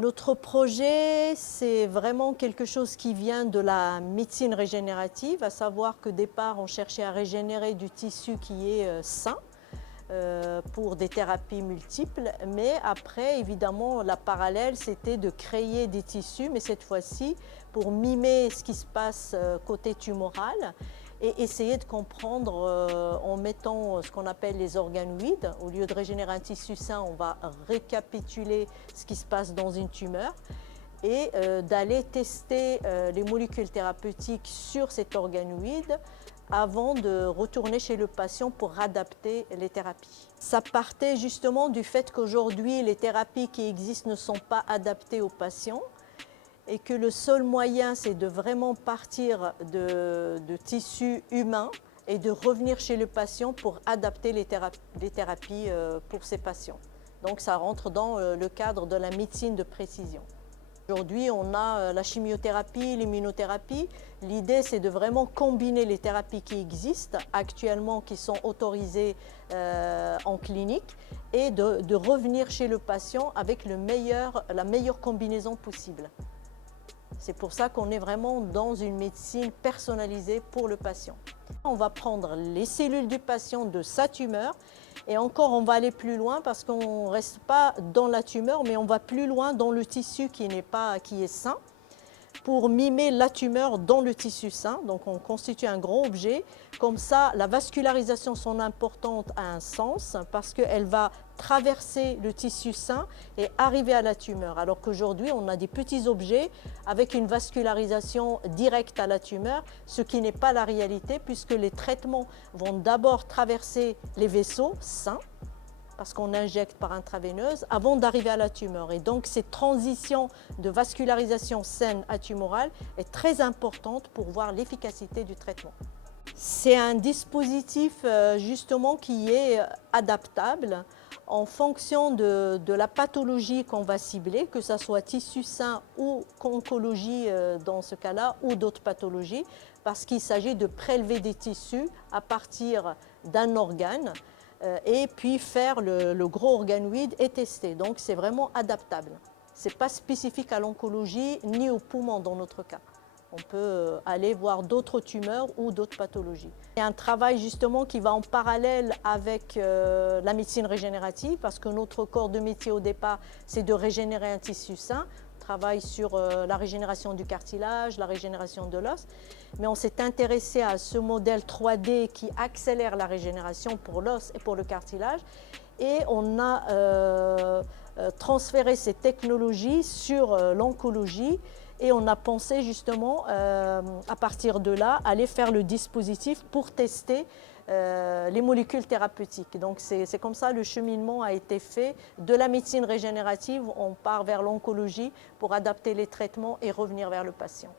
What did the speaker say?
Notre projet, c'est vraiment quelque chose qui vient de la médecine régénérative, à savoir qu'au départ, on cherchait à régénérer du tissu qui est sain pour des thérapies multiples. Mais après, évidemment, la parallèle, c'était de créer des tissus, mais cette fois-ci, pour mimer ce qui se passe côté tumoral et essayer de comprendre en mettant ce qu'on appelle les organoïdes. Au lieu de régénérer un tissu sain, on va récapituler ce qui se passe dans une tumeur et d'aller tester les molécules thérapeutiques sur cet organoïde avant de retourner chez le patient pour adapter les thérapies. Ça partait justement du fait qu'aujourd'hui, les thérapies qui existent ne sont pas adaptées aux patients et que le seul moyen, c'est de vraiment partir de tissus humains et de revenir chez le patient pour adapter les thérapies pour ces patients. Donc ça rentre dans le cadre de la médecine de précision. Aujourd'hui, on a la chimiothérapie, l'immunothérapie. L'idée, c'est de vraiment combiner les thérapies qui existent actuellement, qui sont autorisées en clinique, et de revenir chez le patient avec la meilleure combinaison possible. C'est pour ça qu'on est vraiment dans une médecine personnalisée pour le patient. On va prendre les cellules du patient de sa tumeur et encore on va aller plus loin parce qu'on ne reste pas dans la tumeur mais on va plus loin dans le tissu qui est sain pour mimer la tumeur dans le tissu sain. Donc on constitue un grand objet. Comme ça, la vascularisation, son importante, a un sens parce qu'elle va traverser le tissu sain et arriver à la tumeur. Alors qu'aujourd'hui, on a des petits objets avec une vascularisation directe à la tumeur, ce qui n'est pas la réalité puisque les traitements vont d'abord traverser les vaisseaux sains parce qu'on injecte par intraveineuse, avant d'arriver à la tumeur. Et donc, cette transition de vascularisation saine à tumorale est très importante pour voir l'efficacité du traitement. C'est un dispositif justement qui est adaptable en fonction de la pathologie qu'on va cibler, que ce soit tissu sain ou oncologie dans ce cas-là, ou d'autres pathologies, parce qu'il s'agit de prélever des tissus à partir d'un organe et puis faire le gros organoïde et tester. Donc c'est vraiment adaptable. Ce n'est pas spécifique à l'oncologie ni au poumon dans notre cas. On peut aller voir d'autres tumeurs ou d'autres pathologies. Il y a un travail justement qui va en parallèle avec la médecine régénérative parce que notre corps de métier au départ, c'est de régénérer un tissu sain. On travaille sur la régénération du cartilage, la régénération de l'os. Mais on s'est intéressé à ce modèle 3D qui accélère la régénération pour l'os et pour le cartilage. Et on a transféré ces technologies sur l'oncologie. Et on a pensé justement, à partir de là, aller faire le dispositif pour tester les molécules thérapeutiques. Donc c'est comme ça le cheminement a été fait. De la médecine régénérative, on part vers l'oncologie pour adapter les traitements et revenir vers le patient.